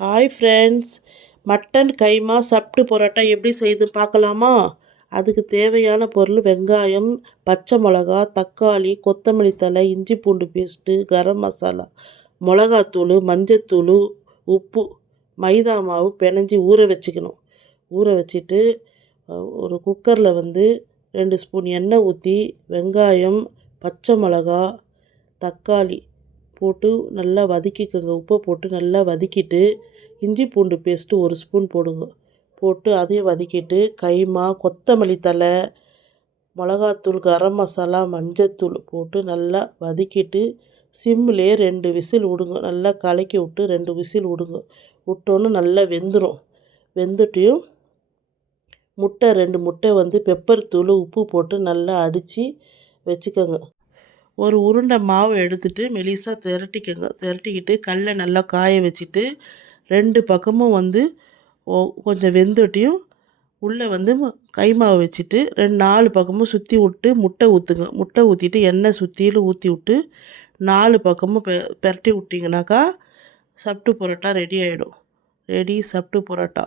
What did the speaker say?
Hi friends, mutton கைமா சப்டு பரோட்டா எப்படி செய்யுதுன்னு பார்க்கலாமா? அதுக்கு தேவையான பொருள் வெங்காயம், பச்சை மிளகா, தக்காளி, கொத்தமல்லி தழை, இஞ்சி பூண்டு பேஸ்ட்டு, கரம் மசாலா, மிளகாத்தூள், மஞ்சத்தூள், உப்பு, மைதா மாவு பிணைஞ்சி ஊற வச்சுக்கணும். ஊற வச்சுட்டு ஒரு குக்கரில் 2 ஸ்பூன் எண்ணெய் ஊற்றி வெங்காயம், பச்சை மிளகா, தக்காளி போட்டு நல்லா வதக்கிக்கோங்க. உப்பை போட்டு நல்லா வதக்கிட்டு இஞ்சி பூண்டு பேஸ்ட்டு 1 ஸ்பூன் போடுங்க. போட்டு அதையும் வதக்கிட்டு கைமா, கொத்தமல்லி தழை, மிளகாத்தூள், கரம் மசாலா, மஞ்சத்தூள் போட்டு நல்லா வதக்கிட்டு சிம்லேயே 2 விசில் விடுங்க. நல்லா கலக்கி விட்டு 2 விசில் விடுங்க. விட்டோன்னு நல்லா வெந்துடும். வெந்துட்டையும் முட்டை 2 முட்டை பெப்பர் தூள், உப்பு போட்டு நல்லா அடித்து வச்சுக்கோங்க. ஒரு உருண்டை மாவு எடுத்துகிட்டு மெலிசாக திரட்டிக்கோங்க. திரட்டிக்கிட்டு கல்லை நல்லா காய வச்சுட்டு 2 பக்கமும் கொஞ்சம் வெந்துட்டியும் உள்ளே கை மாவு வச்சுட்டு 4 பக்கமும் சுற்றி விட்டு முட்டை ஊற்றுங்க. முட்டை ஊற்றிட்டு எண்ணெய் சுற்றிலும் ஊற்றி விட்டு 4 பக்கமும் பெரட்டி விட்டிங்கனாக்கா சப்டு பரோட்டா ரெடி ஆகிடும். ரெடி சப்டு பரோட்டா.